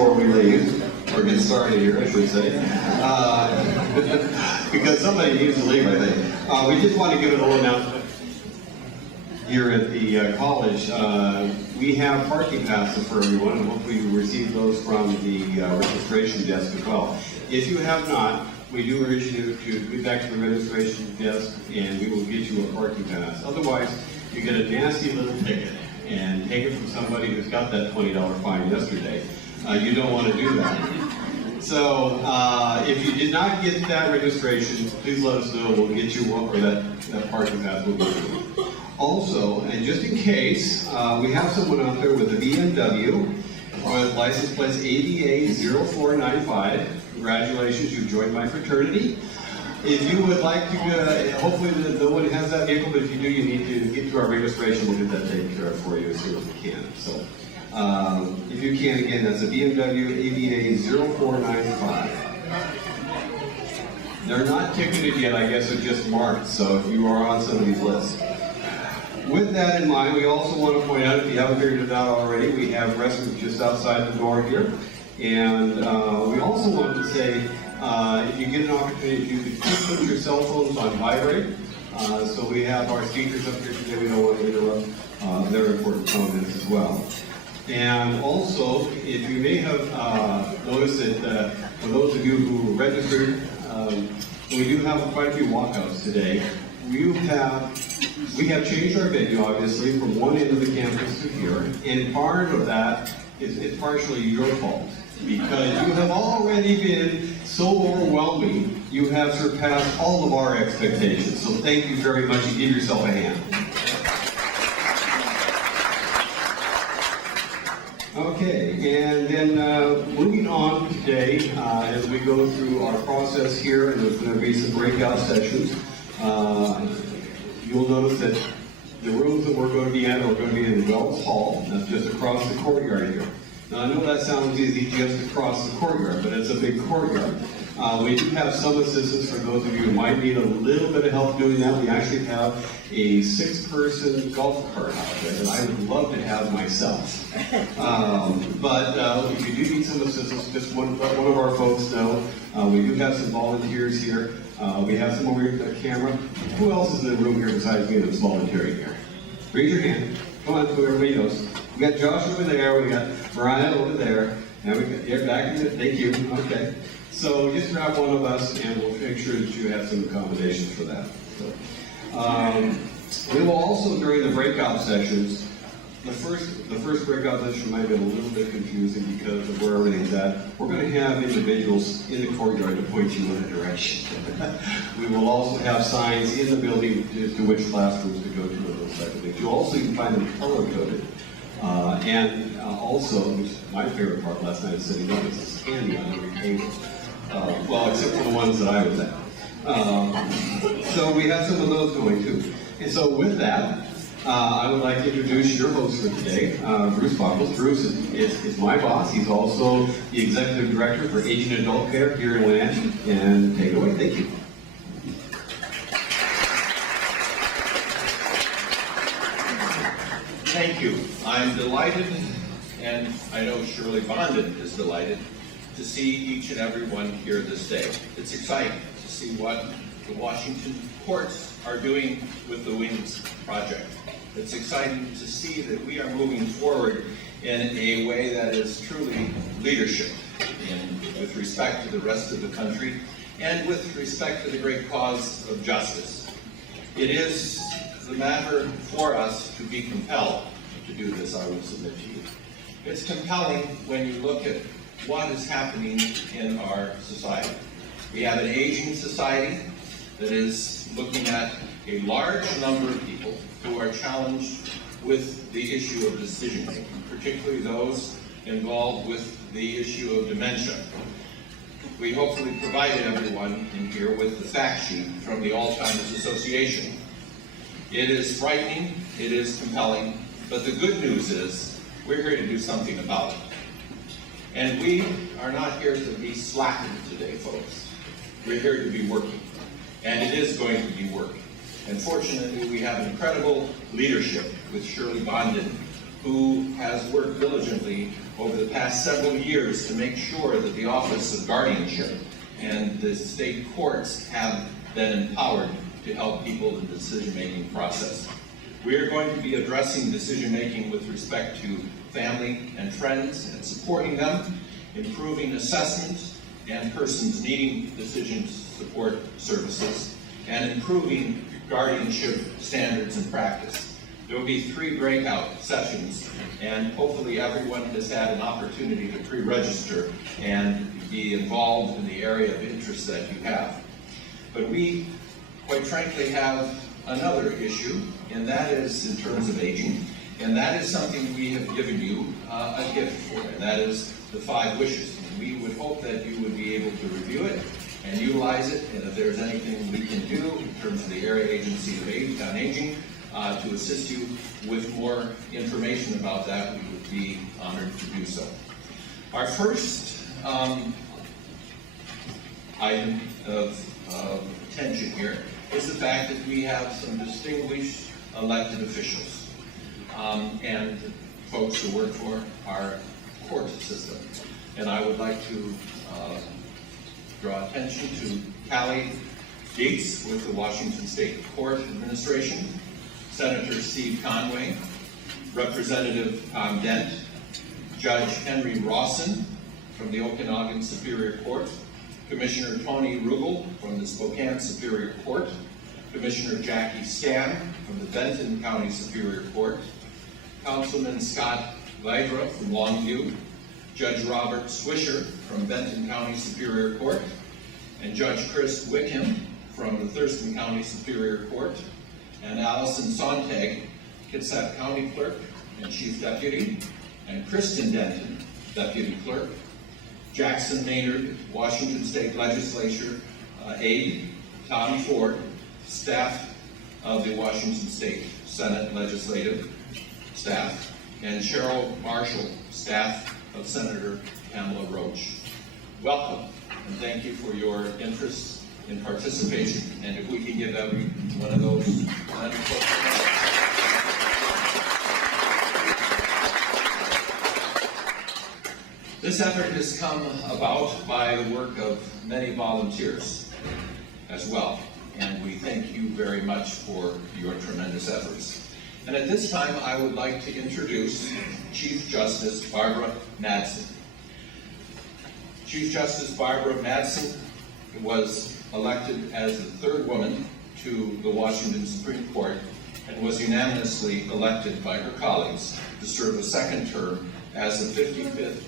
before we leave, or get started here, I should say, because somebody needs to leave, I think. We just want to give a little announcement here at the college. We have parking passes for everyone, and hopefully you receive those from the registration desk as well. If you have not, we do urge you to get back to the registration desk, and we will get you a parking pass. Otherwise, you get a nasty little ticket, and take it from somebody who's got that $20 fine yesterday. You don't want to do that. So, if you did not get that registration, please let us know. We'll get you one, or that parking pass will get you. Also, and just in case, we have someone out there with a BMW with license plate ABA0495. Congratulations, you've joined my fraternity. If you would like to, hopefully no one has that vehicle, but if you do, you need to get to our registration. We'll get that taken care of for you as soon as we can. So, if you can, again, that's a BMW ABA0495. They're not ticketed yet, I guess they're just marked, so if you are on somebody's list. With that in mind, we also want to point out, if you haven't figured it out already, we have restrooms just outside the door here. And we also want to say, if you get an opportunity, if you could put your cell phones on vibrate. So we have our speakers up here today, we don't want to interrupt their important comments as well. And also, if you may have noticed that for those of you who registered, we do have quite a few walkouts today. We have changed our venue, obviously, from one end of the campus to here, and part of that is partially your fault, because you have already been so overwhelming, you have surpassed all of our expectations. So thank you very much, and give yourself a hand. Okay, and then moving on today, as we go through our process here, and there's going to be some breakout sessions. You'll notice that the rooms that we're going to be in are going to be in the Wells Hall. That's just across the courtyard here. Now, I know that sounds easy, just across the courtyard, but it's a big courtyard. We do have some assistance for those of you who might need a little bit of help doing that. We actually have a 6-person golf cart out there that I would love to have myself. But if you do need some assistance, just let one of our folks know. We do have some volunteers here. We have some over here at the camera. Who else is in the room here besides me that's volunteering here? Raise your hand. Come on, so everybody knows. We got Josh over there, we got Mariah over there, and we got here back in it. Thank you. Okay. So just grab one of us, and we'll make sure that you have some accommodations for that. So, we will also, during the breakout sessions, the first breakout session might have been a little bit confusing because of where everything's at. We're going to have individuals in the courtyard to point you in a direction. We will also have signs in the building to which classrooms to go to and those type of things. You'll also even find them color-coded. And also, which is my favorite part last night, is sitting up, is candy on every table. Well, except for the ones that I was at. So we have some of those going too. And so with that, I would like to introduce your host for today, Bruce Buckles. Bruce is my boss. He's also the Executive Director for Aging Adult Care here in Wenatchee. And take it away. Thank you. Thank you. I'm delighted, and I know Shirley Bondon is delighted, to see each and every one here this day. It's exciting to see what the Washington courts are doing with the WINGS project. It's exciting to see that we are moving forward in a way that is truly leadership with respect to the rest of the country and with respect to the great cause of justice. It is the matter for us to be compelled to do this, I would submit to you. It's compelling when you look at what is happening in our society. We have an aging society that is looking at a large number of people who are challenged with the issue of decision making, particularly those involved with the issue of dementia. We hopefully provided everyone in here with the fact sheet from the Alzheimer's Association. It is frightening, it is compelling, but the good news is we're here to do something about it. And we are not here to be slacking today, folks. We're here to be working. And it is going to be work. And fortunately, we have incredible leadership with Shirley Bondon who has worked diligently over the past several years to make sure that the Office of Guardianship and the state courts have been empowered to help people in the decision-making process. We are going to be addressing decision-making with respect to family and friends and supporting them, improving assessment and persons needing decision support services, and improving guardianship standards and practice. There will be 3 breakout sessions, and hopefully everyone has had an opportunity to pre-register and be involved in the area of interest that you have. But we, quite frankly, have another issue, and that is in terms of aging, and that is something we have given you a gift for, and that is the 5 wishes. And we would hope that you would be able to review it and utilize it, and if there's anything we can do in terms of the Area Agency of Aging to assist you with more information about that, we would be honored to do so. Our first item of attention here is the fact that we have some distinguished elected officials and folks who work for our court system. And I would like to draw attention to Callie Gates with the Washington State Court Administration, Senator Steve Conway, Representative Tom Dent, Judge Henry Rawson from the Okanagan Superior Court, Commissioner Tony Rugel from the Spokane Superior Court, Commissioner Jackie Stam from the Benton County Superior Court, Councilman Scott Vidra from Longview, Judge Robert Swisher from Benton County Superior Court, and Judge Chris Wickham from the Thurston County Superior Court, and Allison Sontag, Kitsap County Clerk and Chief Deputy, and Kristen Denton, Deputy Clerk, Jackson Maynard, Washington State Legislature aide, Tommy Ford, staff of the Washington State Senate Legislative staff, and Cheryl Marshall, staff of Senator Pamela Roach. Welcome, and thank you for your interest and participation. And if we can give every one of those This effort has come about by the work of many volunteers as well, and we thank you very much for your tremendous efforts. And at this time, I would like to introduce Chief Justice Barbara Madsen. Chief Justice Barbara Madsen was elected as the 3rd woman to the Washington Supreme Court and was unanimously elected by her colleagues to serve a 2nd term as the 55th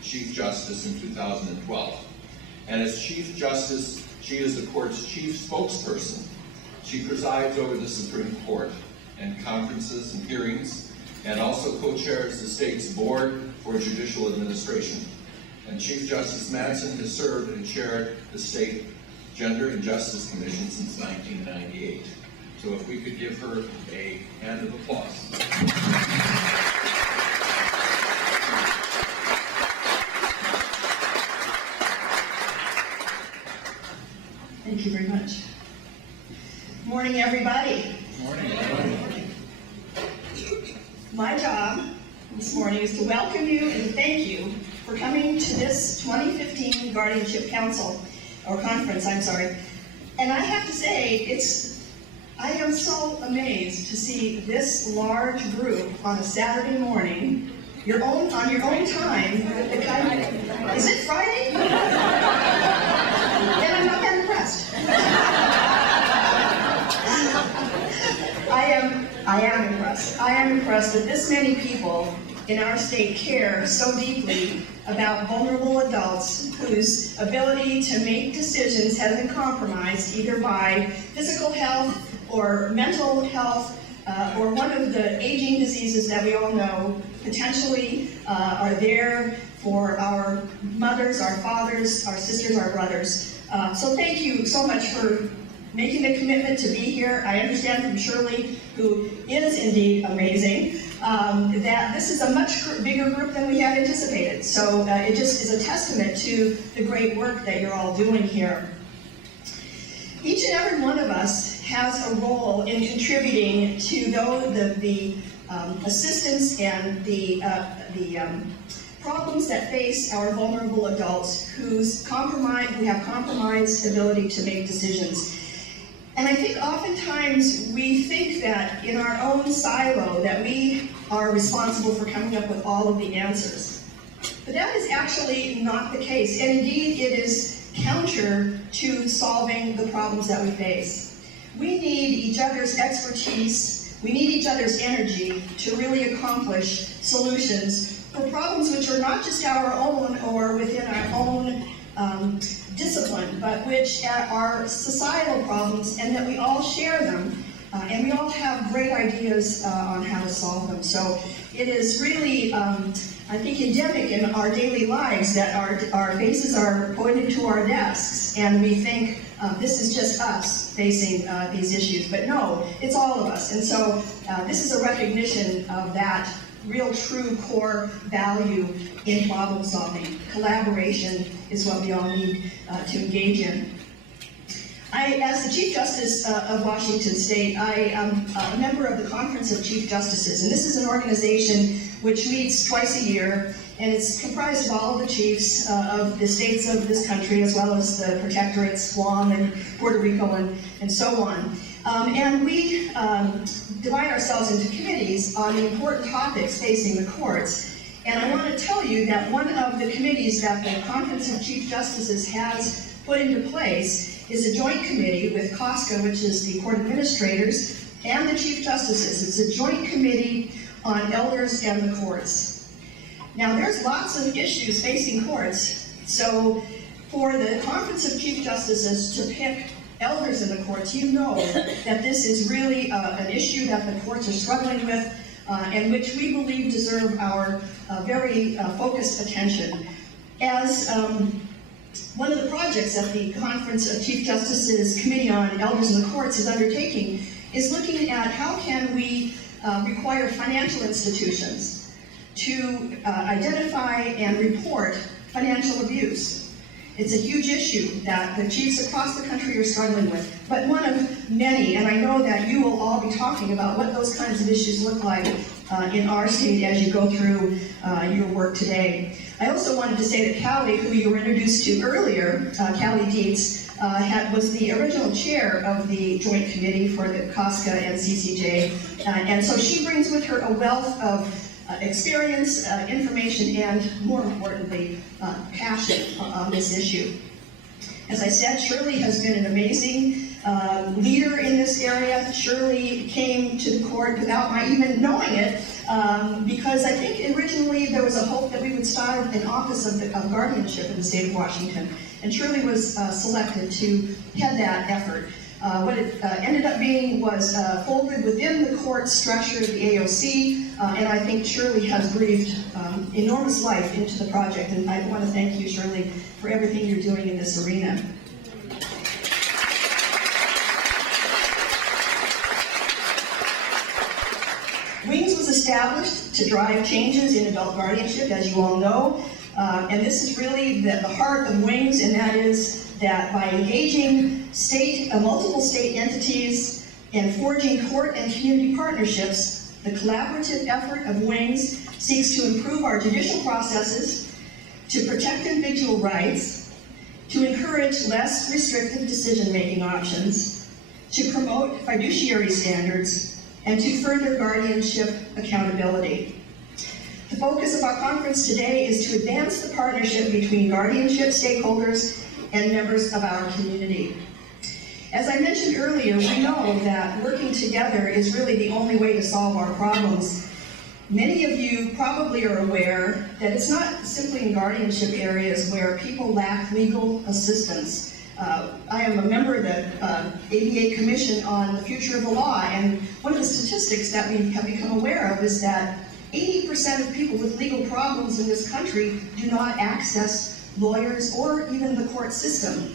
Chief Justice in 2012. And as Chief Justice, she is the court's chief spokesperson. She presides over the Supreme Court and conferences and hearings, and also co-chairs the state's Board for Judicial Administration. And Chief Justice Madsen has served and chaired the State Gender and Justice Commission since 1998. So if we could give her a hand of applause. Thank you very much. Morning, everybody. Morning. My job this morning is to welcome you and thank you for coming to this 2015 Guardianship Council, or Conference, I'm sorry. And I have to say, I am so amazed to see this large group on a Saturday morning, on your own time. Is it Friday? Then I'm not that impressed. I am impressed. I am impressed that this many people in our state care so deeply about vulnerable adults whose ability to make decisions has been compromised either by physical health or mental health or one of the aging diseases that we all know potentially are there for our mothers, our fathers, our sisters, our brothers. So thank you so much for making the commitment to be here. I understand from Shirley, who is indeed amazing, that this is a much bigger group than we had anticipated. So it just is a testament to the great work that you're all doing here. Each and every one of us has a role in contributing to the assistance and the problems that face our vulnerable adults who have compromised ability to make decisions. And I think oftentimes we think that in our own silo that we are responsible for coming up with all of the answers. But that is actually not the case, and indeed it is counter to solving the problems that we face. We need each other's expertise, we need each other's energy to really accomplish solutions for problems which are not just our own or within our own discipline, but which are societal problems, and that we all share them, and we all have great ideas on how to solve them. So it is really, I think, endemic in our daily lives that our faces are pointed to our desks, and we think this is just us facing these issues. But no, it's all of us. And so this is a recognition of that real true core value in problem solving. Collaboration is what we all need to engage in. As the Chief Justice of Washington State, I am a member of the Conference of Chief Justices, and this is an organization which meets twice a year, and it's comprised of all of the chiefs of the states of this country, as well as the protectorates, Guam and Puerto Rico and so on. And we divide ourselves into committees on the important topics facing the courts. And I want to tell you that one of the committees that the Conference of Chief Justices has put into place is a joint committee with COSCA, which is the court administrators, and the Chief Justices. It's a joint committee on elders and the courts. Now, there's lots of issues facing courts, so for the Conference of Chief Justices to pick elders in the courts, you know that this is really an issue that the courts are struggling with, and which we believe deserve our very focused attention. As one of the projects that the Conference of Chief Justices Committee on Elders in the Courts is undertaking is looking at how can we require financial institutions to identify and report financial abuse. It's a huge issue that the chiefs across the country are struggling with, but one of many, and I know that you will all be talking about what those kinds of issues look like in our state as you go through your work today. I also wanted to say that Callie, who you were introduced to earlier, Callie Dietz, was the original chair of the Joint Committee for the COSCA and CCJ, and so she brings with her a wealth of experience, information, and more importantly, passion on this issue. As I said, Shirley has been an amazing leader in this area. Shirley came to the court without my even knowing it, because I think originally there was a hope that we would start an office of guardianship in the state of Washington, and Shirley was selected to head that effort. What it ended up being was folded within the court structure of the AOC, and I think Shirley has breathed enormous life into the project, and I want to thank you, Shirley, for everything you're doing in this arena. WINGS was established to drive changes in adult guardianship, as you all know, and this is really the heart of WINGS, and that is that by engaging multiple state entities and forging court and community partnerships, the collaborative effort of WINGS seeks to improve our judicial processes, to protect individual rights, to encourage less restrictive decision-making options, to promote fiduciary standards, and to further guardianship accountability. The focus of our conference today is to advance the partnership between guardianship stakeholders and members of our community. As I mentioned earlier, we know that working together is really the only way to solve our problems. Many of you probably are aware that it's not simply in guardianship areas where people lack legal assistance. I am a member of the ABA Commission on the Future of the Law, and one of the statistics that we have become aware of is that 80% of people with legal problems in this country do not access lawyers or even the court system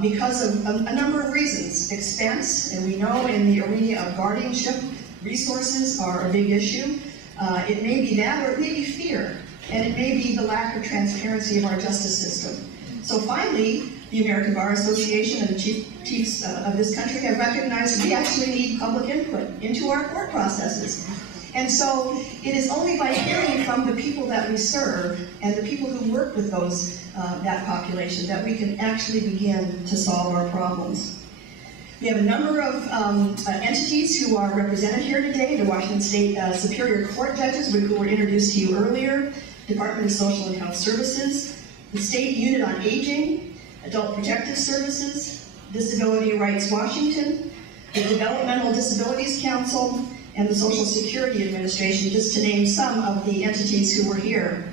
because of a number of reasons. Expense, and we know in the arena of guardianship, resources are a big issue. It may be that, or it may be fear, and it may be the lack of transparency of our justice system. So finally, the American Bar Association and the chiefs of this country have recognized we actually need public input into our court processes. And so it is only by hearing from the people that we serve and the people who work with that population that we can actually begin to solve our problems. We have a number of entities who are represented here today. The Washington State Superior Court judges, who were introduced to you earlier, Department of Social and Health Services, the State Unit on Aging, Adult Protective Services, Disability Rights Washington, the Developmental Disabilities Council, and the Social Security Administration, just to name some of the entities who were here.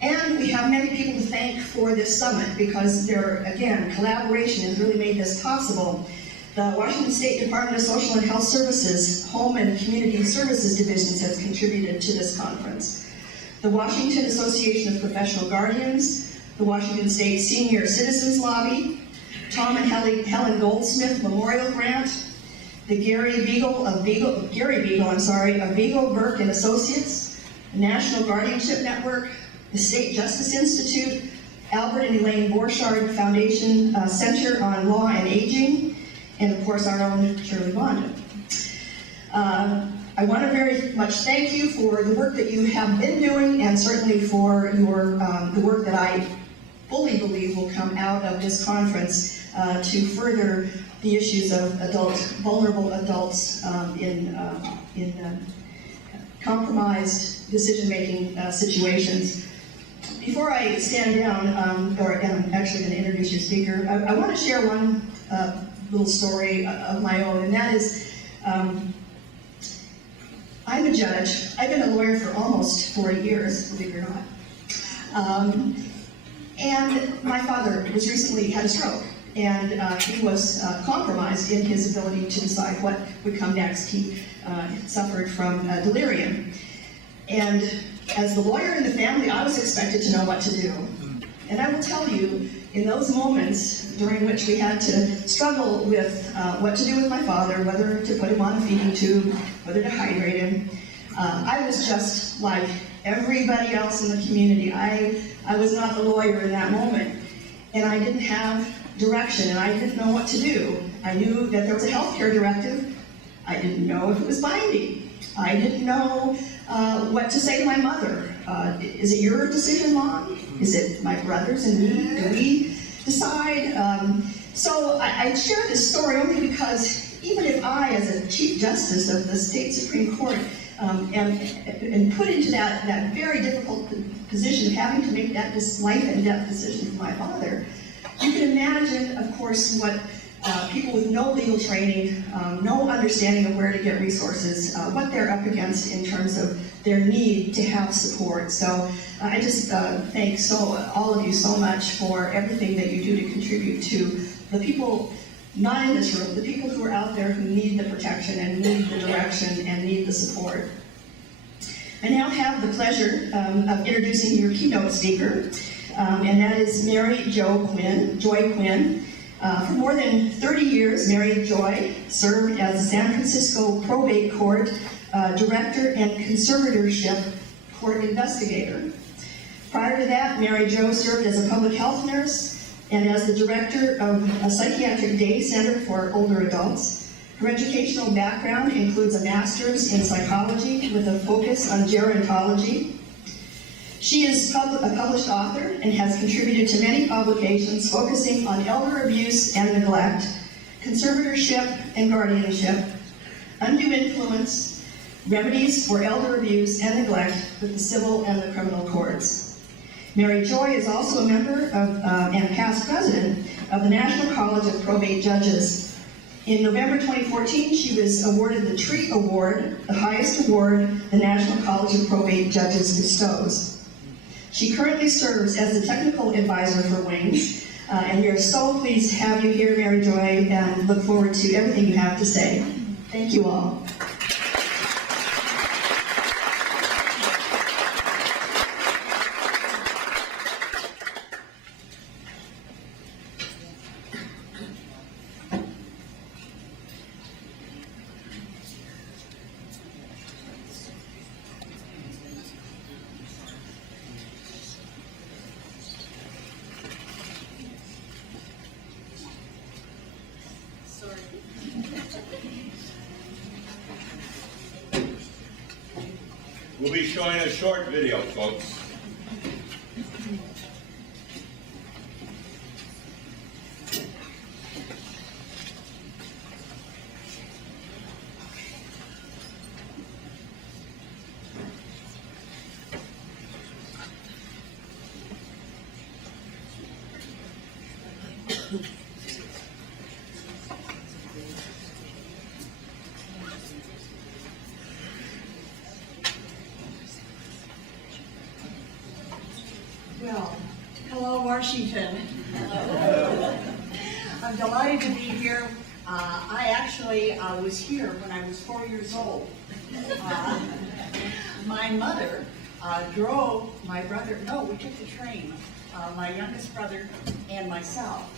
And we have many people to thank for this summit because again, collaboration has really made this possible. The Washington State Department of Social and Health Services Home and Community Services Divisions has contributed to this conference. The Washington Association of Professional Guardians, the Washington State Senior Citizens Lobby, Tom and Helen Goldsmith Memorial Grant, the Gary Beagle, Burke and Associates, the National Guardianship Network, the State Justice Institute, Albert and Elaine Borchardt Foundation Center on Law and Aging, and of course our own Shirley Bonda. I want to very much thank you for the work that you have been doing, and certainly for the work that I fully believe will come out of this conference to further the issues of vulnerable adults in compromised decision-making situations. Before I stand down, I'm actually going to introduce your speaker, I want to share one little story of my own, and that is, I'm a judge. I've been a lawyer for almost 40 years, believe it or not. And my father had a stroke, and he was compromised in his ability to decide what would come next. He suffered from delirium. And as the lawyer in the family, I was expected to know what to do. And I will tell you, in those moments during which we had to struggle with what to do with my father, whether to put him on a feeding tube, whether to hydrate him, I was just like everybody else in the community. I was not the lawyer in that moment. And I didn't have direction, and I didn't know what to do. I knew that there was a healthcare directive. I didn't know if it was binding. I didn't know what to say to my mother. Is it your decision, Mom? Is it my brothers and me? Do we decide? So I share this story only because even if I, as a Chief Justice of the State Supreme Court, am put into that very difficult position of having to make that life and death decision for my father, you can imagine, of course, what people with no legal training, no understanding of where to get resources, what they're up against in terms of their need to have support. So I just thank all of you so much for everything that you do to contribute to the people not in this room, the people who are out there who need the protection and need the direction and need the support. I now have the pleasure of introducing your keynote speaker, and that is Mary Joy Quinn. For more than 30 years, Mary Joy served as the San Francisco Probate Court Director and Conservatorship Court Investigator. Prior to that, Mary Jo served as a public health nurse and as the Director of a Psychiatric Day Center for Older Adults. Her educational background includes a master's in psychology with a focus on gerontology. She is a published author and has contributed to many publications focusing on elder abuse and neglect, conservatorship and guardianship, undue influence, remedies for elder abuse and neglect with the civil and the criminal courts. Mary Joy is also a member of and past president of the National College of Probate Judges. In November 2014, she was awarded the TREAT Award, the highest award the National College of Probate Judges bestows. She currently serves as the technical advisor for WINGS, and we are so pleased to have you here, Mary Joy, and look forward to everything you have to say. Thank you all. We'll be showing a short video, folks. Well, hello, Washington. Hello. I'm delighted to be here. I actually was here when I was 4 years old. My mother drove my brother, no, we took the train, my youngest brother and myself,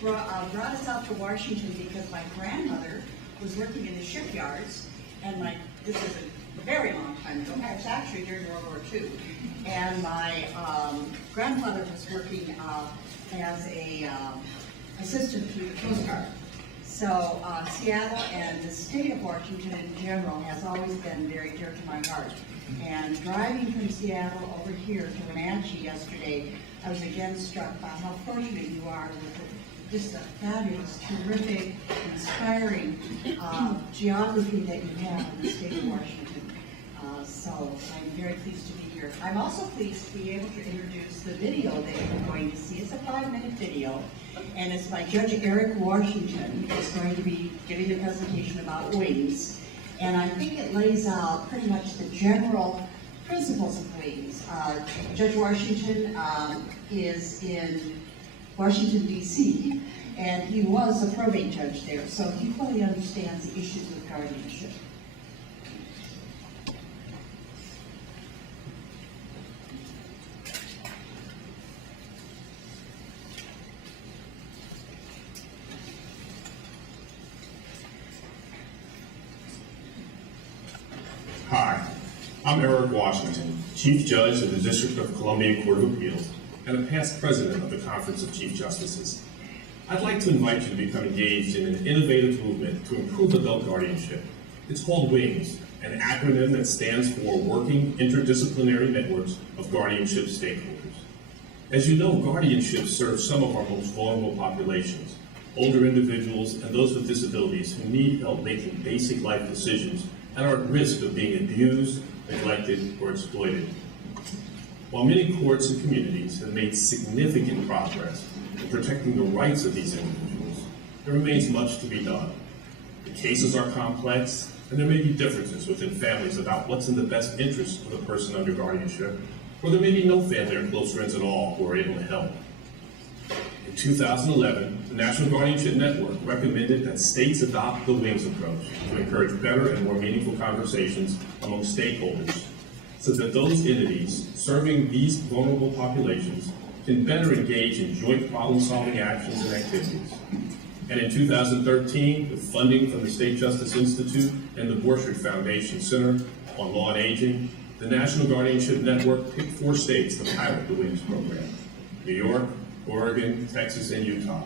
brought us out to Washington because my grandmother was working in the shipyards, and this was a very long time ago, it was actually during World War II, and my grandfather was working as a assistant to the Coast Guard. So Seattle and the state of Washington in general has always been very dear to my heart. And driving from Seattle over here to Wenatchee yesterday, I was again struck by how fortunate you are with just a fabulous, terrific, inspiring geography that you have in the state of Washington. So I'm very pleased to be here. I'm also pleased to be able to introduce the video that you're going to see. It's a 5-minute video, and it's by Judge Eric Washington, who's going to be giving a presentation about wings. And I think it lays out pretty much the general principles of wings. Judge Washington is in Washington, D.C., and he was a probate judge there, so he fully understands the issues with guardianship. Hi, I'm Eric Washington, Chief Judge of the District of Columbia Court of Appeals and a past president of the Conference of Chief Justices. I'd like to invite you to become engaged in an innovative movement to improve adult guardianship. It's called WINGS, an acronym that stands for Working Interdisciplinary Networks of Guardianship Stakeholders. As you know, guardianship serves some of our most vulnerable populations, older individuals and those with disabilities who need help making basic life decisions and are at risk of being abused, neglected, or exploited. While many courts and communities have made significant progress in protecting the rights of these individuals, there remains much to be done. The cases are complex, and there may be differences within families about what's in the best interest of the person under guardianship, or there may be no family or close friends at all who are able to help. In 2011, the National Guardianship Network recommended that states adopt the WINGS approach to encourage better and more meaningful conversations among stakeholders, so that those entities serving these vulnerable populations can better engage in joint problem-solving actions and activities. And in 2013, with funding from the State Justice Institute and the Borchert Foundation Center on Law and Aging, the National Guardianship Network picked 4 states to pilot the WINGS program: New York, Oregon, Texas, and Utah.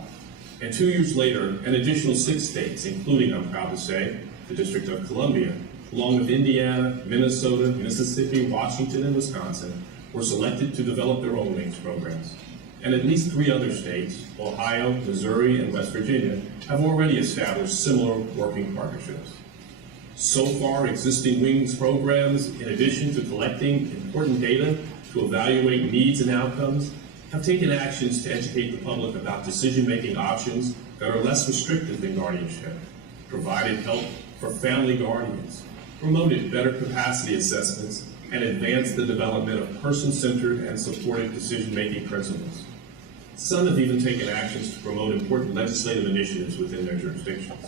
And 2 years later, an additional 6 states, including, I'm proud to say, the District of Columbia, along with Indiana, Minnesota, Mississippi, Washington, and Wisconsin, were selected to develop their own WINGS programs. And at least 3 other states, Ohio, Missouri, and West Virginia, have already established similar working partnerships. So far, existing WINGS programs, in addition to collecting important data to evaluate needs and outcomes, have taken actions to educate the public about decision-making options that are less restrictive than guardianship, provided help for family guardians, promoted better capacity assessments, and advanced the development of person-centered and supportive decision-making principles. Some have even taken actions to promote important legislative initiatives within their jurisdictions.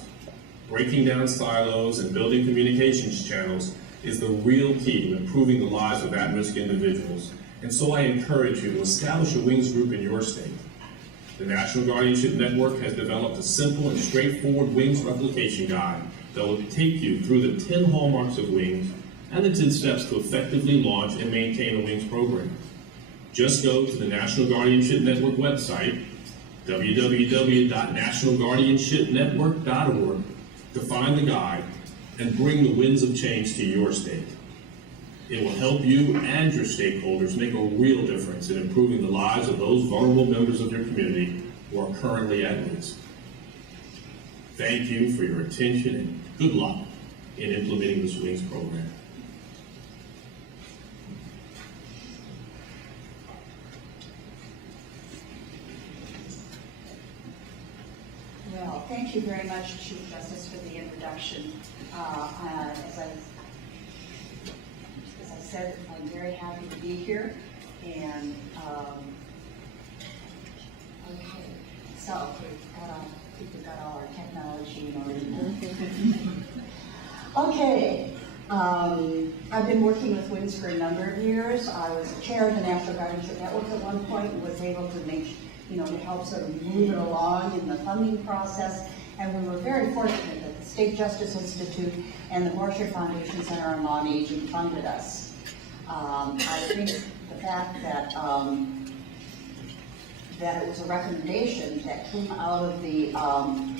Breaking down silos and building communications channels is the real key to improving the lives of at-risk individuals, and so I encourage you to establish a WINGS group in your state. The National Guardianship Network has developed a simple and straightforward WINGS replication guide that will take you through the 10 hallmarks of WINGS and the 10 steps to effectively launch and maintain a WINGS program. Just go to the National Guardianship Network website, www.nationalguardianshipnetwork.org, to find the guide and bring the winds of change to your state. It will help you and your stakeholders make a real difference in improving the lives of those vulnerable members of your community who are currently at risk. Thank you for your attention and good luck in implementing this WINGS program. Well, thank you very much, Chief Justice, for the introduction. As I said, I'm very happy to be here, and okay, so we've got all our technology in order. Okay, I've been working with WINGS for a number of years. I was the chair of the National Guardianship Network at one point and was able to to help sort of move it along in the funding process. And we were very fortunate that the State Justice Institute and the Guardianship Foundation Center on Law and Aging funded us. I think the fact that that it was a recommendation that came out of the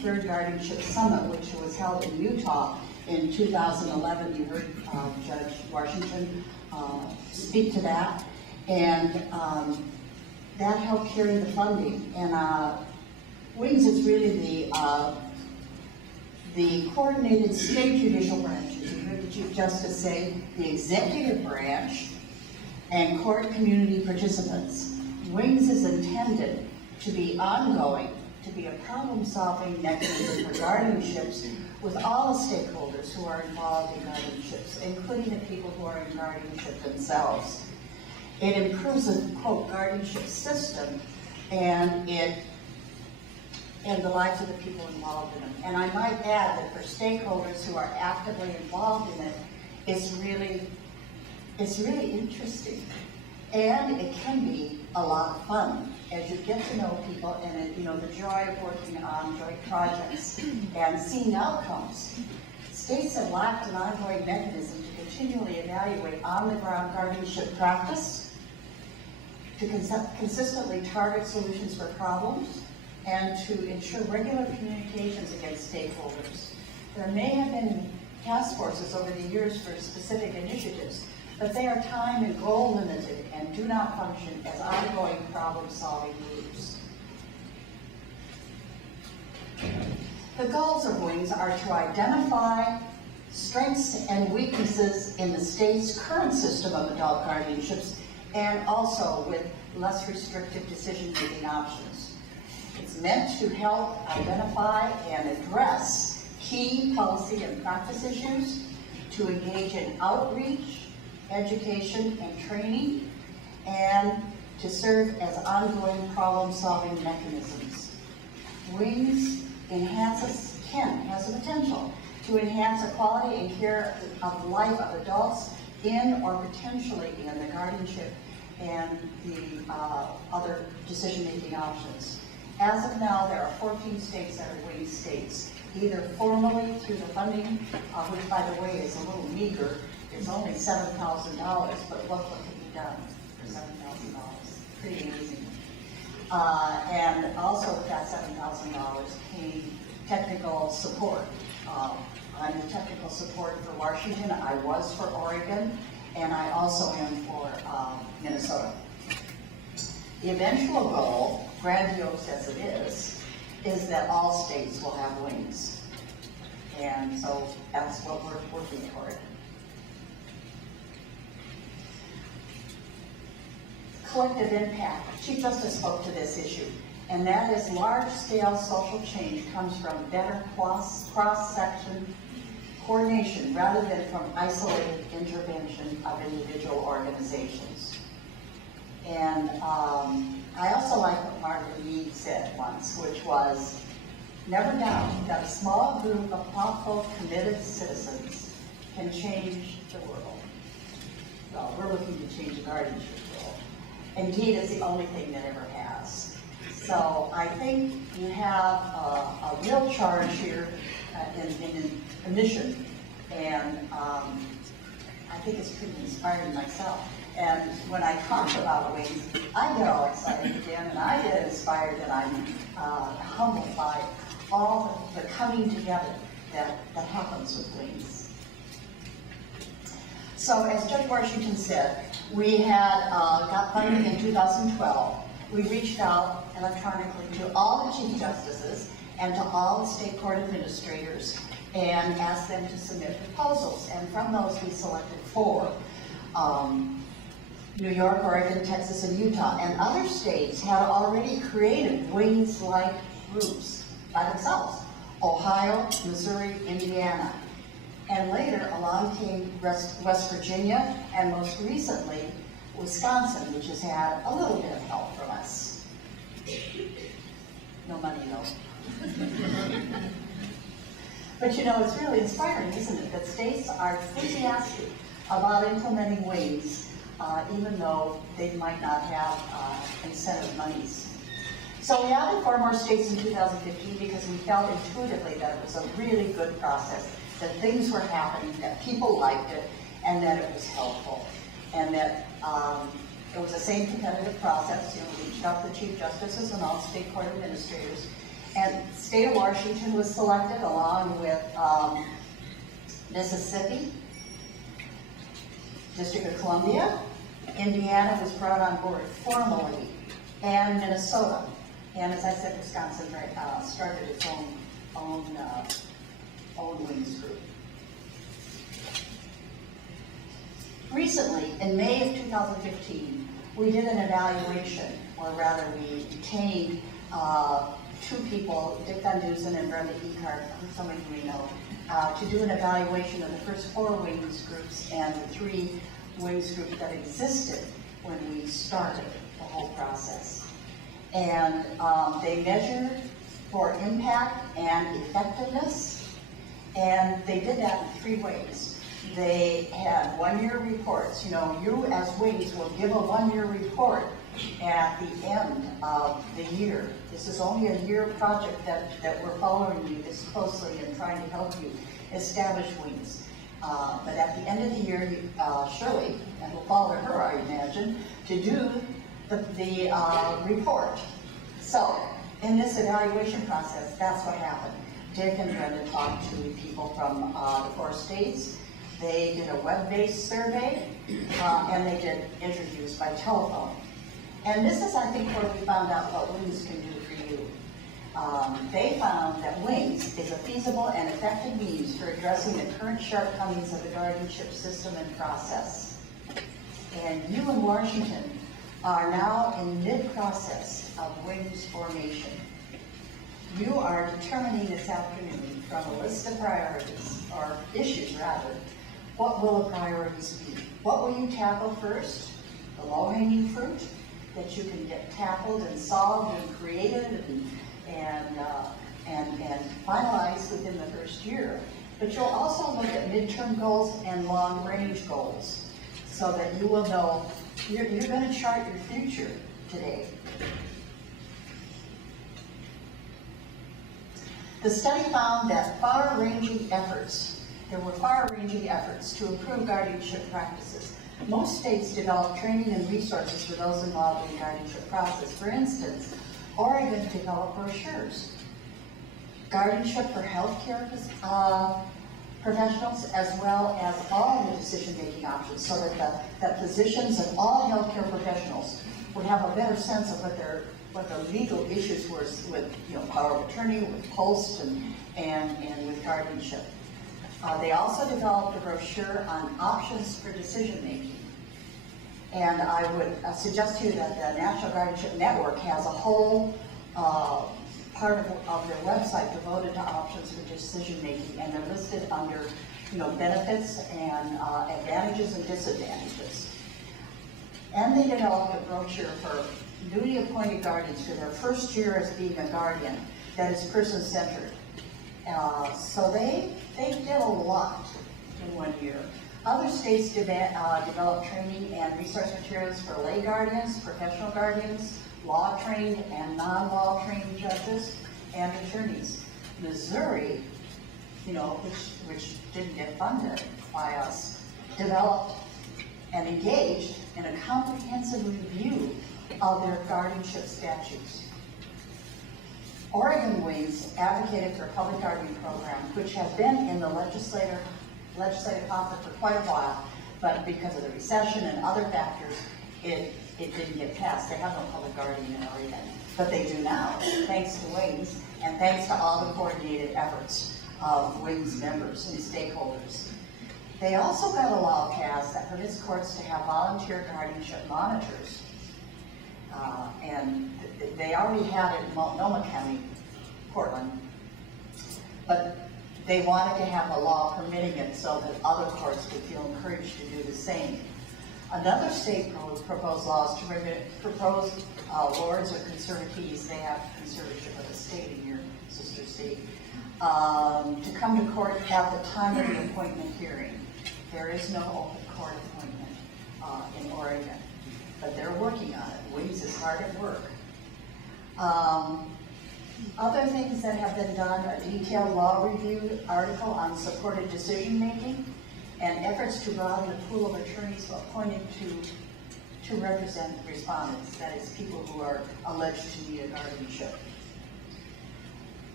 Third Guardianship Summit, which was held in Utah in 2011. You heard Judge Washington speak to that, and that helped carry the funding. And WINGS is really the coordinated state judicial branches. You heard the Chief Justice say the executive branch and court community participants. WINGS is intended to be ongoing, to be a problem-solving mechanism for guardianships with all the stakeholders who are involved in guardianships, including the people who are in guardianship themselves. It improves the, quote, guardianship system and the lives of the people involved in them. And I might add that for stakeholders who are actively involved in it, it's really interesting. And it can be a lot of fun as you get to know people and the joy of working on joint projects and seeing outcomes. States have lacked an ongoing mechanism to continually evaluate on-the-ground guardianship practice, to consistently target solutions for problems, and to ensure regular communications against stakeholders. There may have been task forces over the years for specific initiatives, but they are time and goal limited and do not function as ongoing problem-solving groups. The goals of WINGS are to identify strengths and weaknesses in the state's current system of adult guardianships and also with less restrictive decision-making options. It's meant to help identify and address key policy and practice issues, to engage in outreach, education, and training, and to serve as ongoing problem-solving mechanisms. WINGS has the potential to enhance the quality and care of life of adults in or potentially in the guardianship and the other decision-making options. As of now, there are 14 states that are WINGS states, either formally through the funding, which by the way is a little meager. It's only $7,000, but look what can be done for $7,000. Pretty amazing. And also with that $7,000 came technical support. I'm the technical support for Washington. I was for Oregon, and I also am for Minnesota. The eventual goal, grandiose as it is that all states will have WINGS. And so that's what we're working toward. Collective impact. Chief Justice spoke to this issue, and that is large-scale social change comes from better cross-section coordination rather than from isolated intervention of individual organizations. And I also like what Margaret Mead said once, which was, never doubt that a small group of thoughtful, committed citizens can change the world. Well, we're looking to change the guardianship world. Indeed, it's the only thing that ever has. So I think you have a real charge here in a mission, and I think it's pretty inspiring myself. And when I talk about WINGS, I get all excited again, and I get inspired, and I'm humbled by all the coming together that happens with WINGS. So as Judge Washington said, we had got funding in 2012. We reached out electronically to all the chief justices and to all the state court administrators and asked them to submit proposals. And from those, we selected 4. New York, Oregon, Texas, and Utah. And other states had already created wings-like groups by themselves. Ohio, Missouri, Indiana. And later along came West Virginia, and most recently, Wisconsin, which has had a little bit of help from us. No money, though. But you know, it's really inspiring, isn't it, that states are enthusiastic about implementing wings, even though they might not have incentive monies. So we added 4 more states in 2015 because we felt intuitively that it was a really good process, that things were happening, that people liked it, and that it was helpful. And that it was the same competitive process. You know, we reached out to the chief justices and all state court administrators. And the state of Washington was selected along with Mississippi, District of Columbia, Indiana was brought on board formally, and Minnesota. And as I said, Wisconsin started its own wings group. Recently, in May of 2015, we did an evaluation, or rather we retained 2 people, Dick Van Dusen and Brenda Eckhart, who some of you may know, to do an evaluation of the first 4 wings groups and the 3 wings groups that existed when we started the whole process. And they measured for impact and effectiveness, and they did that in 3 ways. They had 1-year reports. You know, you as wings will give a 1-year report at the end of the year. This is only a year project that we're following you this closely and trying to help you establish wings. But at the end of the year, Shirley, and we'll follow her, I imagine, to do the report. So, in this evaluation process, that's what happened. Dick and Brenda talked to people from the 4 states. They did a web-based survey, and they did interviews by telephone. And this is, I think, where we found out what wings can do for you. They found that wings is a feasible and effective means for addressing the current shortcomings of the guardianship system and process. And you in Washington are now in mid-process of wings formation. You are determining this afternoon from a list of priorities, or issues rather, what will the priorities be? What will you tackle first? The low-hanging fruit that you can get tackled and solved and created and finalized within the first year. But you'll also look at midterm goals and long-range goals so that you will know you're going to chart your future today. The study found that there were far-ranging efforts to improve guardianship practices. Most states developed training and resources for those involved in the guardianship process. For instance, Oregon developed brochures. Guardianship for healthcare professionals, as well as all the decision-making options, so that physicians and all healthcare professionals would have a better sense of what the legal issues were with, you know, power of attorney, with post, and with guardianship. They also developed a brochure on options for decision-making. And I would suggest to you that the National Guardianship Network has a whole part of their website devoted to options for decision-making, and they're listed under, you know, benefits and advantages and disadvantages. And they developed a brochure for newly appointed guardians for their first year as being a guardian that is person-centered. So they did a lot in 1 year. Other states developed training and resource materials for lay guardians, professional guardians, law-trained and non-law-trained judges, and attorneys. Missouri, you know, which didn't get funded by us, developed and engaged in a comprehensive review of their guardianship statutes. Oregon Wings advocated for a public guardian program, which has been in the legislative hopper for quite a while, but because of the recession and other factors, it didn't get passed. They have no public guardian in Oregon, but they do now, thanks to WINGS, and thanks to all the coordinated efforts of WINGS members and stakeholders. They also got a law passed that permits courts to have volunteer guardianship monitors. And they already had it in Multnomah County, Portland, but they wanted to have a law permitting it so that other courts would feel encouraged to do the same. Another state proposed laws to propose lords or conservatees, they have conservatorship of the state in your sister state, to come to court at the time of the appointment hearing. There is no open court appointment in Oregon, but they're working on it. WINGS is hard at work. Other things that have been done, a detailed law review article on supported decision-making, and efforts to broaden the pool of attorneys appointed to represent respondents, that is, people who are alleged to need a guardianship.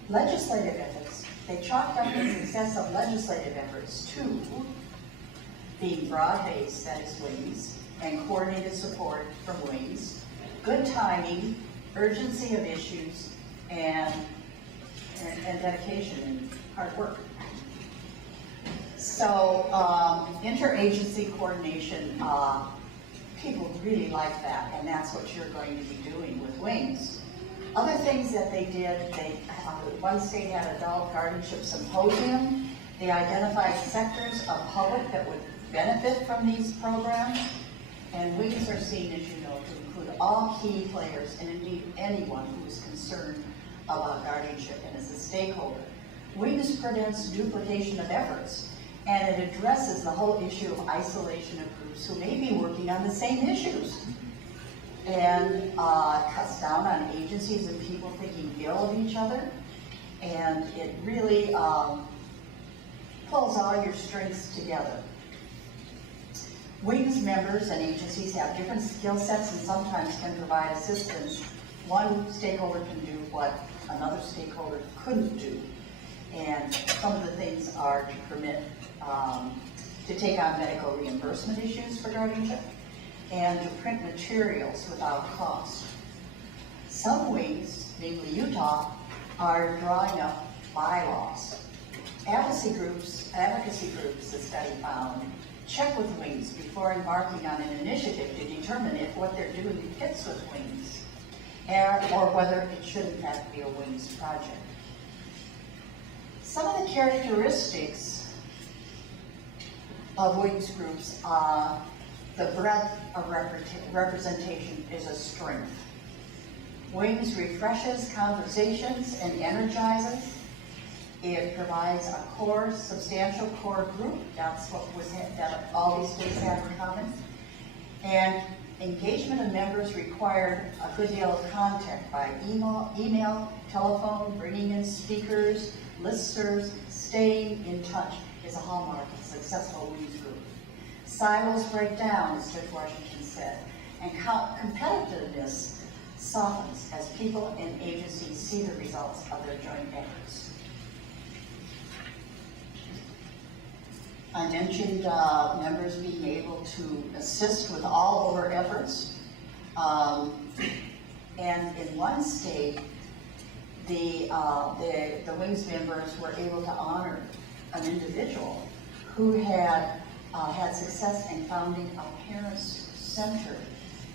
Legislative efforts, they chalked up the success of legislative efforts to being broad-based, that is WINGS, and coordinated support from WINGS, good timing, urgency of issues, and dedication and hard work. So interagency coordination, people really like that, and that's what you're going to be doing with WINGS. Other things that they did, one state had adult guardianship symposium. They identified sectors of public that would benefit from these programs, and WINGS are seen, as you know, to include all key players, and indeed anyone who is concerned about guardianship and is a stakeholder. WINGS prevents duplication of efforts, and it addresses the whole issue of isolation of groups who may be working on the same issues, and cuts down on agencies and people thinking ill of each other, and it really pulls all your strengths together. WINGS members and agencies have different skill sets and sometimes can provide assistance. One stakeholder can do what another stakeholder couldn't do. And some of the things are to permit, to take on medical reimbursement issues for guardianship, and to print materials without cost. Some WINGS, namely Utah, are drawing up bylaws. Advocacy groups, the study found, check with WINGS before embarking on an initiative to determine if what they're doing fits with WINGS, or whether it should in fact be a WINGS project. Some of the characteristics of WINGS groups, the breadth of representation is a strength. WINGS refreshes conversations and energizes. It provides a core, substantial core group. That's what that all these states have in common. And engagement of members required a good deal of contact by email, telephone, bringing in speakers, listservs. Staying in touch is a hallmark of a successful WINGS group. Silos break down, as Judge Washington said, and competitiveness softens as people and agencies see the results of their joint efforts. I mentioned members being able to assist with all over efforts. And in one state, the WINGS members were able to honor an individual who had had success in founding a parents' center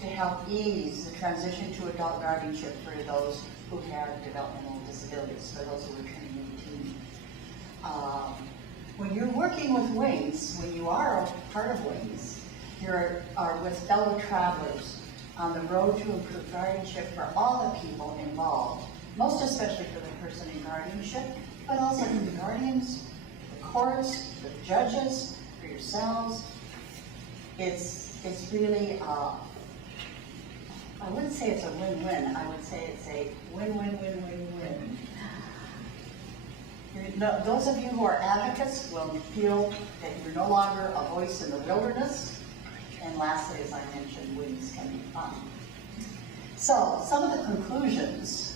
to help ease the transition to adult guardianship for those who have developmental disabilities, for those who are turning 18. When you're working with WINGS, when you are a part of WINGS, you are with fellow travelers on the road to improve guardianship for all the people involved, most especially for the person in guardianship, but also for the guardians, the courts, the judges, for yourselves. It's really, I wouldn't say it's a win-win, I would say it's a win-win-win-win-win. Those of you who are advocates will feel that you're no longer a voice in the wilderness. And lastly, as I mentioned, WINGS can be fun. So, some of the conclusions.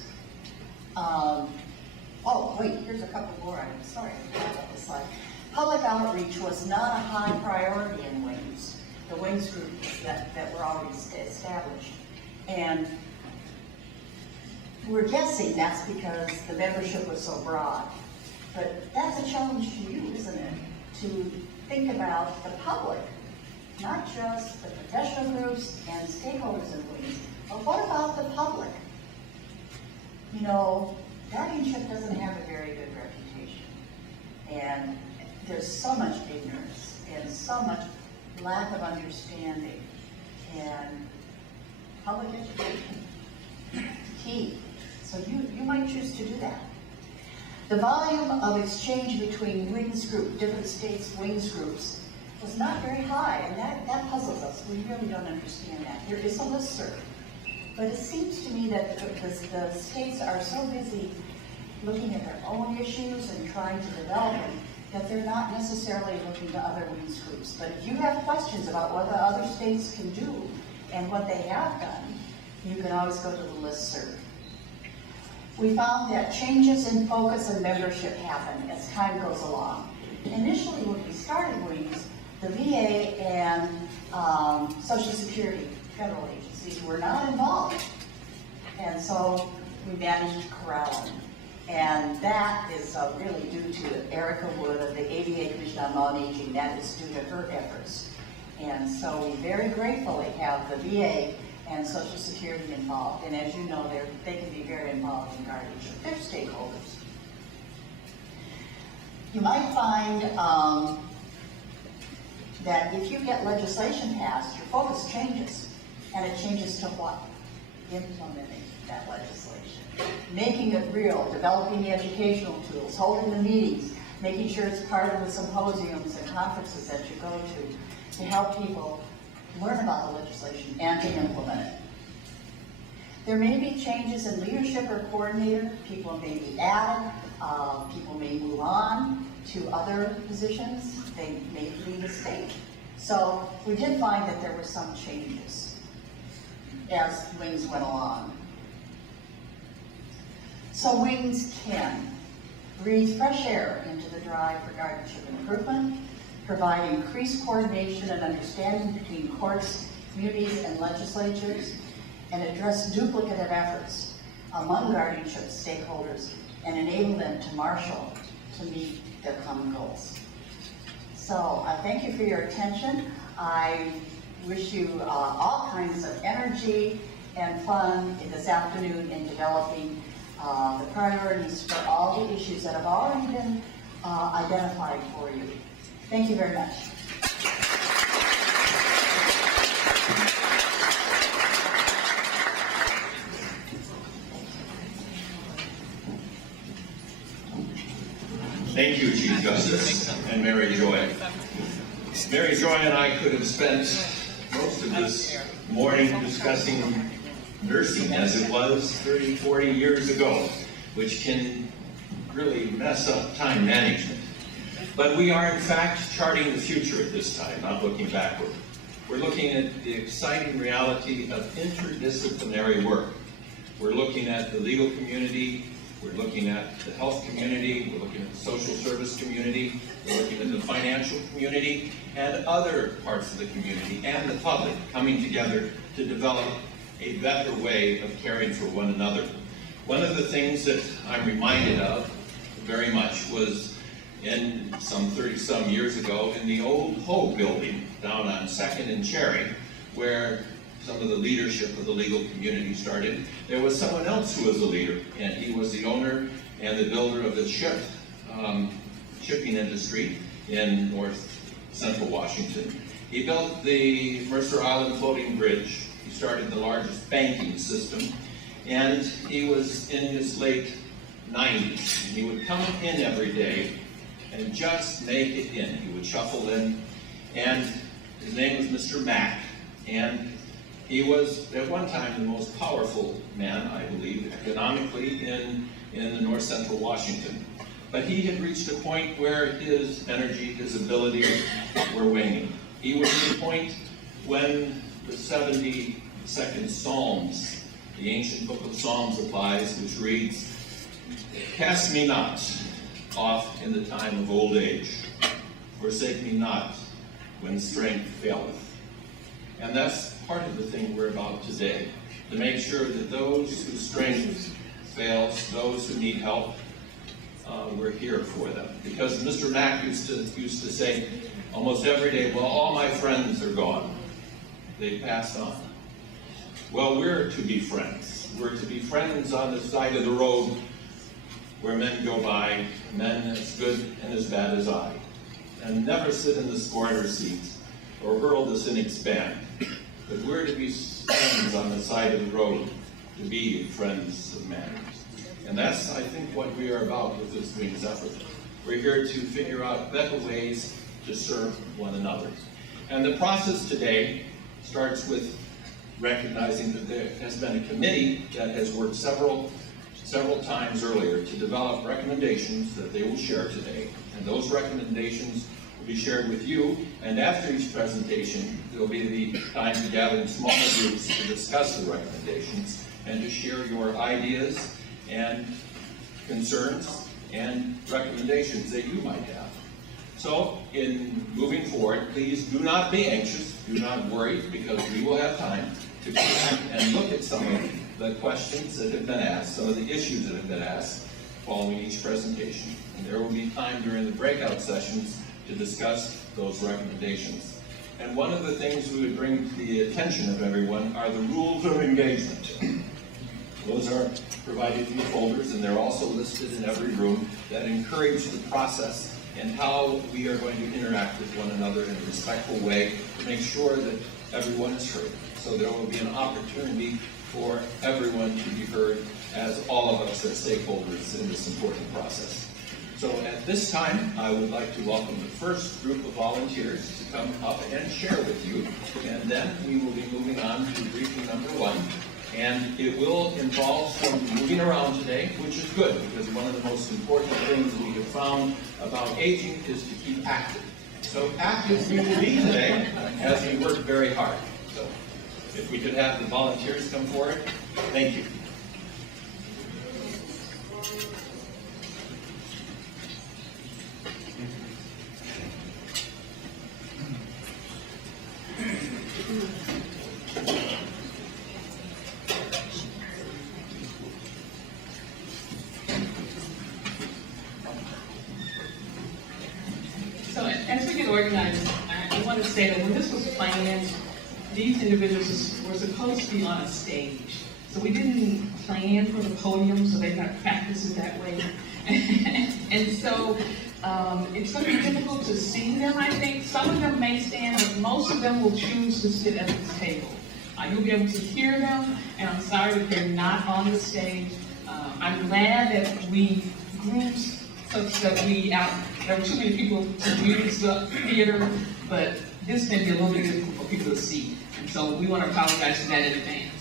Oh, wait, here's a couple more items. Sorry, I forgot about this slide. Public outreach was not a high priority in Wings, the Wings group that were already established. And we're guessing that's because the membership was so broad. But that's a challenge to you, isn't it? To think about the public, not just the professional groups and stakeholders in Wings, but what about the public? You know, Guardianship doesn't have a very good reputation. And there's so much ignorance and so much lack of understanding. And public education is key. So you might choose to do that. The volume of exchange between Wings group, different states' Wings groups, was not very high, and that puzzles us. We really don't understand that. There is a listserv, but it seems to me that the states are so busy looking at their own issues and trying to develop them that they're not necessarily looking to other Wings groups. But if you have questions about what the other states can do and what they have done, you can always go to the listserv. We found that changes in focus and membership happen as time goes along. Initially, when we started Wings, the VA and Social Security federal agencies were not involved. And so we managed to corral them. And that is really due to Erica Wood of the ABA Commission on Law and Aging. That is due to her efforts. And so we very gratefully have the VA and Social Security involved. And as you know, they can be very involved in guardianship. They're stakeholders. You might find that if you get legislation passed, your focus changes. And it changes to what? Implementing that legislation. Making it real, developing the educational tools, holding the meetings, making sure it's part of the symposiums and conferences that you go to help people learn about the legislation and to implement it. There may be changes in leadership or coordinator. People may be added. People may move on to other positions. They may leave the state. So we did find that there were some changes as Wings went along. So Wings can breathe fresh air into the drive for guardianship improvement, provide increased coordination and understanding between courts, communities, and legislatures, and address duplicative efforts among guardianship stakeholders and enable them to marshal to meet their common goals. So I thank you for your attention. I wish you all kinds of energy and fun this afternoon in developing the priorities for all the issues that have already been identified for you. Thank you very much. Thank you, Chief Justice and Mary Joy. Mary Joy and I could have spent most of this morning discussing nursing as it was 30, 40 years ago, which can really mess up time management. But we are, in fact, charting the future at this time, not looking backward. We're looking at the exciting reality of interdisciplinary work. We're looking at the legal community, we're looking at the health community, we're looking at the social service community, we're looking at the financial community, and other parts of the community and the public coming together to develop a better way of caring for one another. One of the things that I'm reminded of very much was in some 30-some years ago in the old Hogue building down on 2nd and Cherry, where some of the leadership of the legal community started. There was someone else who was a leader, and he was the owner and the builder of the shipping industry in north central Washington. He built the Mercer Island floating bridge. He started the largest banking system, and he was in his late 90s. He would come in every day and just make it in. He would shuffle in, and his name was Mr. Mack, and he was at one time the most powerful man, I believe, economically in the north central Washington. But he had reached a point where his energy, his abilities were waning. He was at the point when the 72nd Psalms, the ancient book of Psalms, applies, which reads, "Cast me not off in the time of old age, forsake me not when strength faileth. And that's part of the thing we're about today, to make sure that those whose strength fails, those who need help, we're here for them. Because Mr. Mack used to say almost every day, well, all my friends are gone. They passed on. Well, we're to be friends. We're to be friends on the side of the road where men go by, men as good and as bad as I, and never sit in the scorner seat or hurl the cynic's ban. But we're to be friends on the side of the road, to be friends of men. And that's, I think, what we are about with this Wings effort. We're here to figure out better ways to serve one another. And the process today starts with recognizing that there has been a committee that has worked several times earlier to develop recommendations that they will share today. And those recommendations will be shared with you. And after each presentation, there will be the time to gather in smaller groups to discuss the recommendations and to share your ideas and concerns and recommendations that you might have. So, in moving forward, please do not be anxious, do not worry, because we will have time to come back and look at some of the questions that have been asked, some of the issues that have been asked following each presentation. And there will be time during the breakout sessions to discuss those recommendations. And one of the things we would bring to the attention of everyone are the rules of engagement. Those are provided in the folders, and they're also listed in every room, that encourage the process and how we are going to interact with one another in a respectful way to make sure that everyone is heard. So there will be an opportunity for everyone to be heard, as all of us are stakeholders in this important process. So at this time, I would like to welcome the first group of volunteers to come up and share with you, and then we will be moving on to briefing number 1. And it will involve some moving around today, which is good, because one of the most important things we have found about aging is to keep active. So active we will be today as we work very hard. So if we could have the volunteers come forward, thank you. So as we get organized, I want to say that when this was planned, these individuals were supposed to be on a stage. So we didn't plan for the podium, so they got practices that way. And so it's going to be difficult to see them, I think. Some of them may stand, but most of them will choose to sit at this table. You'll be able to hear them, and I'm sorry that they're not on the stage. I'm glad that we grouped such that there were too many people to use the theater, but this may be a little bit difficult for people to see. And so we want to apologize for that in advance.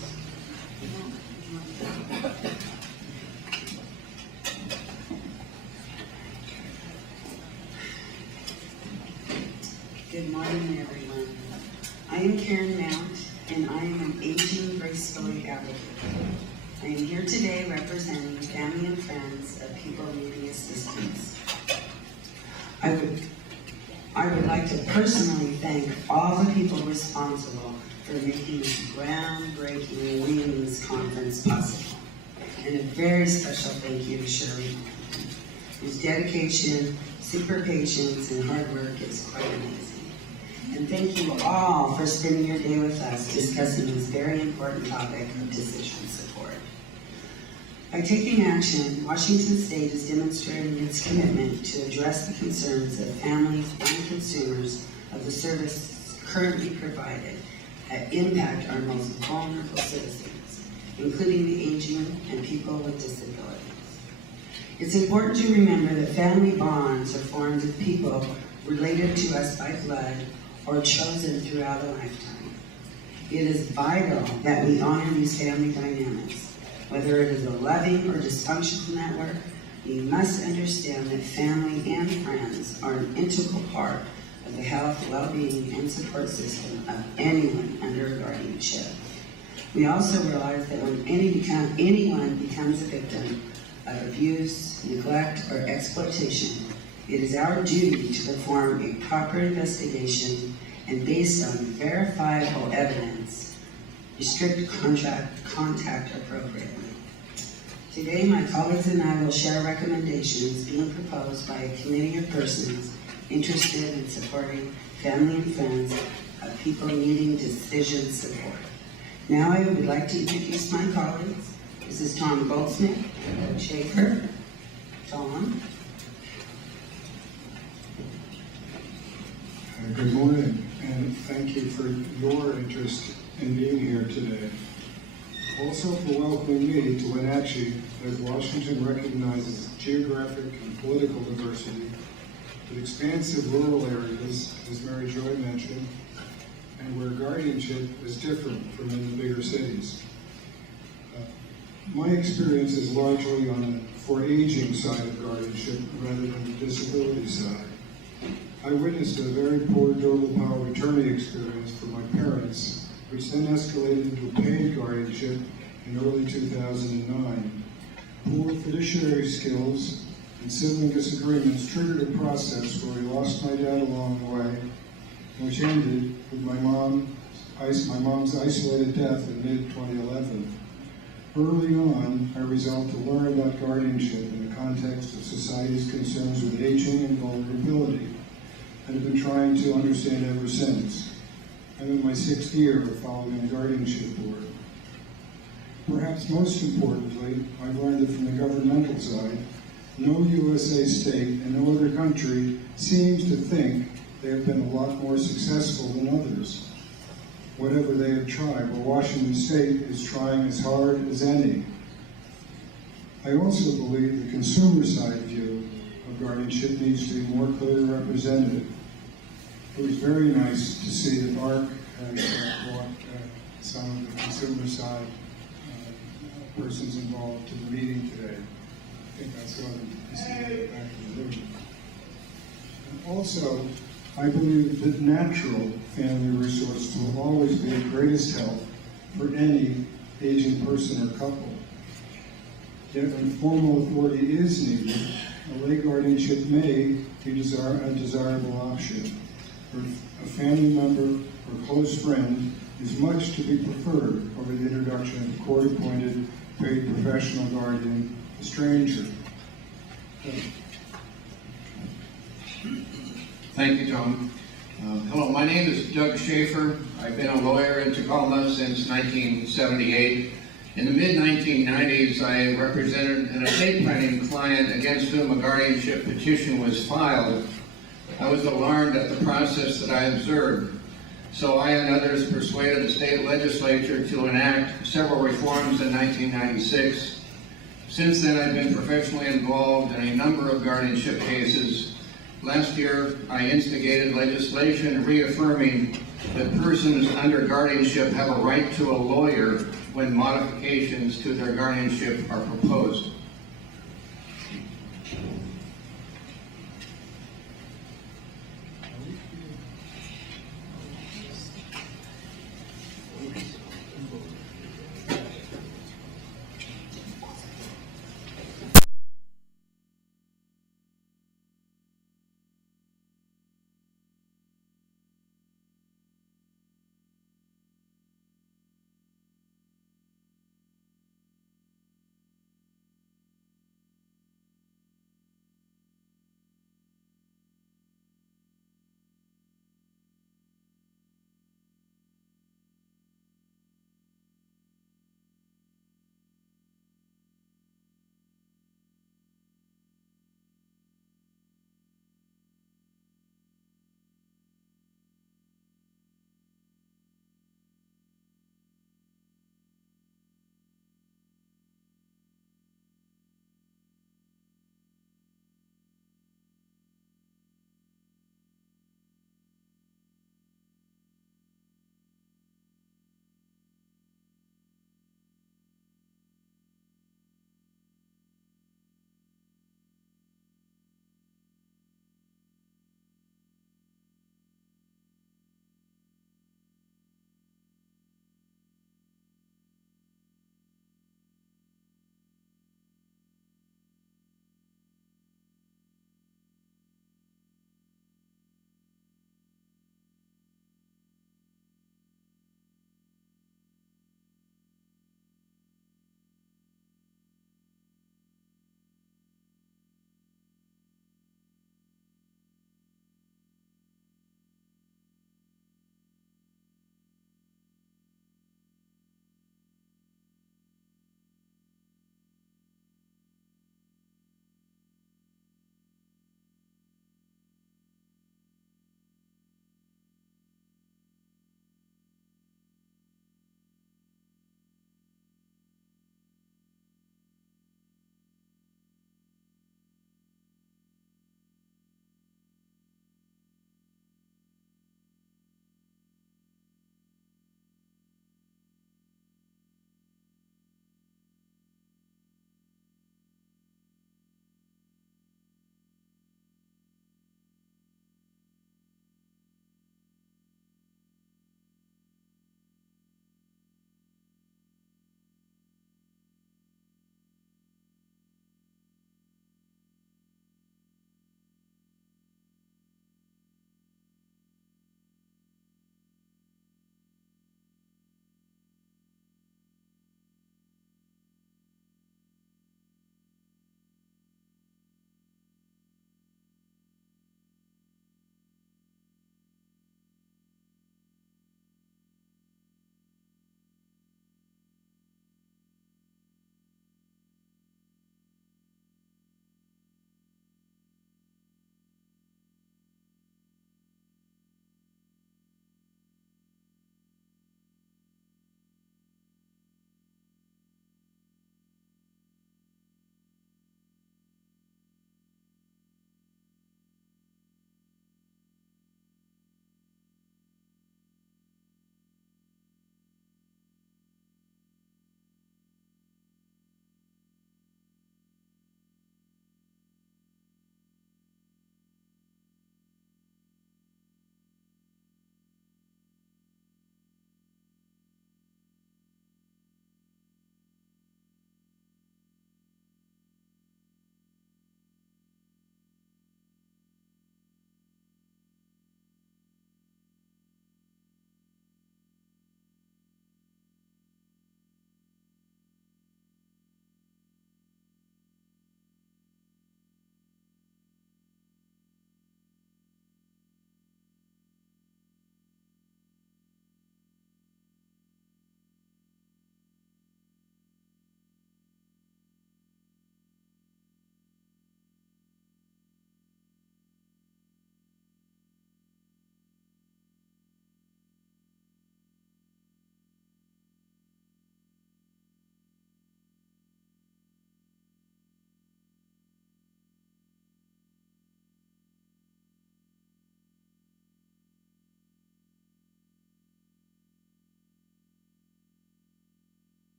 Good morning, everyone. I am Karen Mount, and I am an aging gracefully advocate. I am here today representing family and friends of people needing assistance. I would like to personally thank all the people responsible for making this groundbreaking Wings conference possible. And a very special thank you to Shirley, whose dedication, super patience, and hard work is quite amazing. And thank you all for spending your day with us discussing this very important topic of decision support. By taking action, Washington State is demonstrating its commitment to address the concerns of families and consumers of the service currently provided that impact our most vulnerable citizens, including the aging and people with disabilities. It's important to remember that family bonds are formed of people related to us by blood or chosen throughout a lifetime. It is vital that we honor these family dynamics. Whether it is a loving or dysfunctional network, we must understand that family and friends are an integral part of the health, well-being, and support system of anyone under guardianship. We also realize that when anyone becomes a victim of abuse, neglect, or exploitation, It is our duty to perform a proper investigation and, based on verifiable evidence, restrict contact appropriately. Today, my colleagues and I will share recommendations being proposed by a committee of persons interested in supporting family and friends of people needing decision support. Now I would like to introduce my colleagues. This is Tom Goldsmith, Doug Schaefer, Tom. Good morning, and thank you for your interest in being here today. Also for welcoming me to Wenatchee, as Washington recognizes geographic and political diversity, with expansive rural areas, as Mary Joy mentioned, and where guardianship is different from in the bigger cities. My experience is largely on the for aging side of guardianship rather than the disability side. I witnessed a very poor durable power of attorney experience for my parents, which then escalated into paid guardianship in early 2009. Poor fiduciary skills and sibling disagreements triggered a process where we lost my dad along the way, which ended with my mom's isolated death in mid-2011. Early on, I resolved to learn about guardianship in the context of society's concerns with aging and vulnerability, and have been trying to understand ever since. I'm in my 6th year of following the guardianship board. Perhaps most importantly, I've learned that from the governmental side, no USA state and no other country seems to think they have been a lot more successful than others. Whatever they have tried, well, Washington State is trying as hard as any. I also believe the consumer side view of guardianship needs to be more clearly represented. It was very nice to see that ARC has brought some of the consumer side persons involved to the meeting today. I think that's going to see that back in the room. And also, I believe that natural family resources will always be of greatest help for any aging person or couple. Yet when formal authority is needed, a lay guardianship may be a desirable option. For a family member or close friend is much to be preferred over the introduction of a court-appointed, paid professional guardian, a stranger. Thank you, Tom. Hello, my name is Doug Schaefer. I've been a lawyer in Tacoma since 1978. In the mid-1990s, I represented an estate planning client against whom a guardianship petition was filed. I was alarmed at the process that I observed, so I and others persuaded the state legislature to enact several reforms in 1996. Since then, I've been professionally involved in a number of guardianship cases. Last year, I instigated legislation reaffirming that persons under guardianship have a right to a lawyer when modifications to their guardianship are proposed.